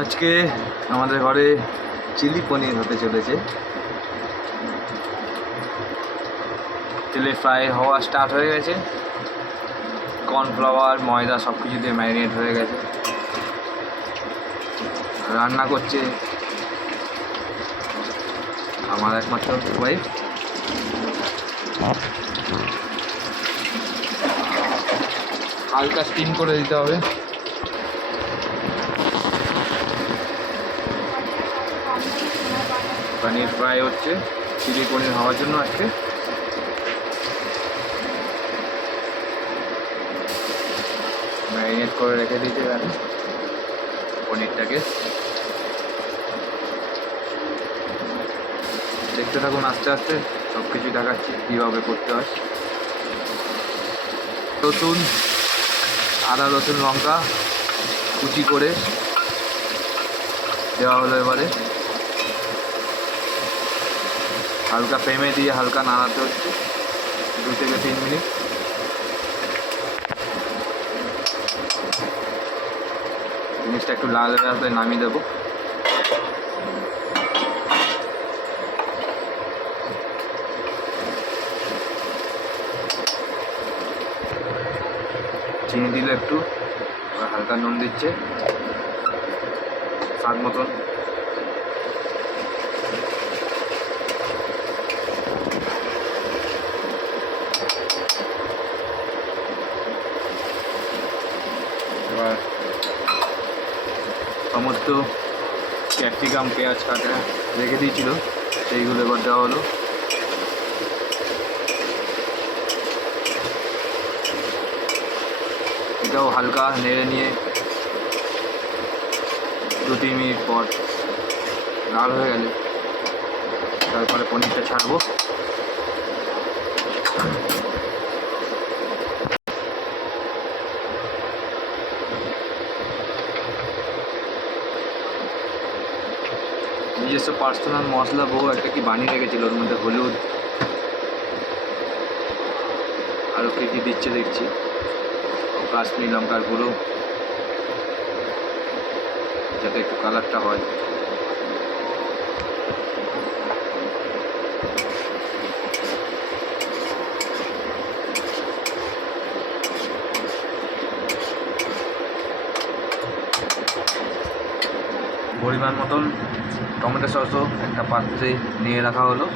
আজকে আমাদের ঘরে চিলি পনির হতে চলেছে। তেলে ফ্রাই হওয়া স্টার্ট হয়ে গেছে, কর্নফ্লাওয়ার ময়দা সব কিছু দিয়ে ম্যারিনেট হয়ে গেছে। রান্না করছে আমার একমাত্র ওয়াইফ। হালকা স্টিম করে দিতে হবে। পনির ফ্রাই হচ্ছে চিলি পনির হওয়ার জন্য। আজকে ম্যারিনেট করে রেখে দিয়েছে এখানে পনিরটাকে। দেখতে থাকুন, আস্তে আস্তে সব কিছু দেখাচ্ছি কীভাবে করতে হয়। রসুন, আদা, রসুন, লঙ্কা কুচি করে দেওয়া হলো। এবারে হালকা ফ্লেমে দিয়ে হালকা নাড়াতে হচ্ছে 2 থেকে 3 মিনিট। জিনিসটা একটু লাল হয়ে আসলে নামিয়ে দেবো। চিনি দিলে একটু, হালকা নুন দিচ্ছে স্বাদ মতন। এবার সমস্ত ক্যাপসিকাম পেঁয়াজ কাটা রেখে দিয়েছিল সেইগুলো এবার দেওয়া হলো। এটাও হালকা নেড়ে নিয়ে 2-3 মিনিট পর লাল হয়ে গেলে তারপরে পনিরটা ছাড়বো। নিজস্ব পার্সোনাল মশলা বউ একটা কি বানিয়ে রেখেছিল, ওর মধ্যে হলুদ আরও কী দিচ্ছে দেখছি, কাশ্মীরি লঙ্কার গুঁড়ো, যাতে একটু কালারটা হয়। পরিমাণ মতন টমেটো সসও একটা পাত্রে নিয়ে রাখা হলো।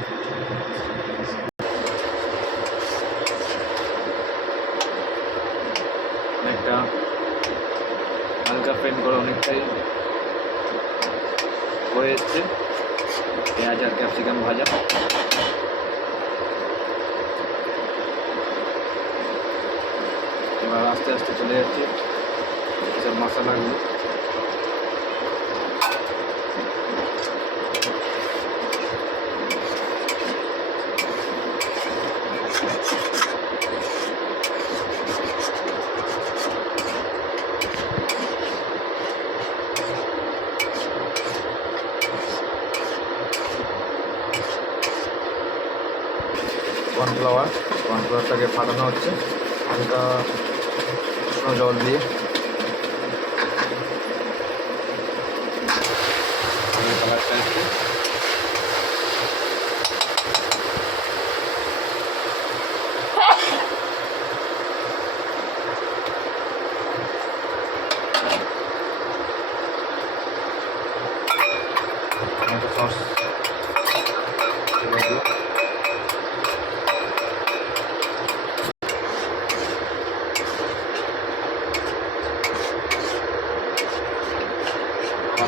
একটা হালকা ফ্রেম করে অনেকটাই হয়ে এসছে পেঁয়াজ আর ক্যাপসিকাম ভাজা। এবার আস্তে আস্তে চলে যাচ্ছে সব মশলাগুলো। কর্নফ্লাওয়ারটাকে ফাটানো হচ্ছে হালকা উষ্ণ জল দিয়ে। কালারটা একটু টমেটো সস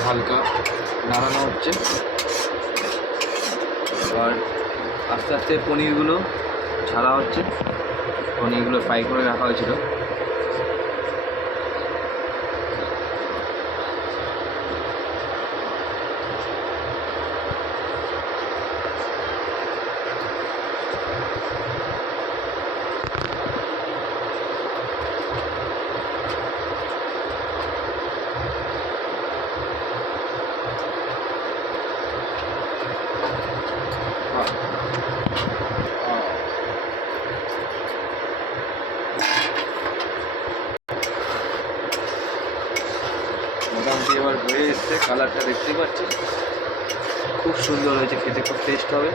হালকা নাড়ানো হচ্ছে। এবার আস্তে আস্তে পনিরগুলো ছাড়া হচ্ছে। পনিরগুলো ফ্রাই করে রাখা হয়েছিল। মোটামুটি এবার হয়ে এসছে, কালারটা দেখতেই পাচ্ছেন খুব সুন্দর হয়েছে, খেতে খুব টেস্ট হবে।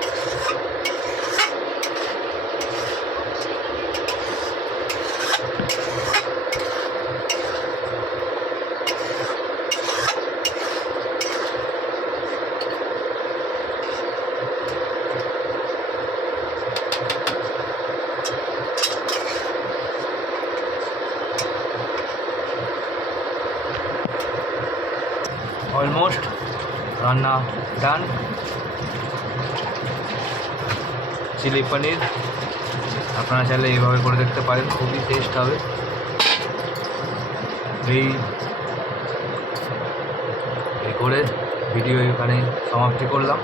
অলমোস্ট রান্না ডান। চিলি পনির আপনারা চাইলে এইভাবে করে দেখতে পারেন, খুবই টেস্ট হবে। এই করে ভিডিও এখানে সমাপ্তি করলাম।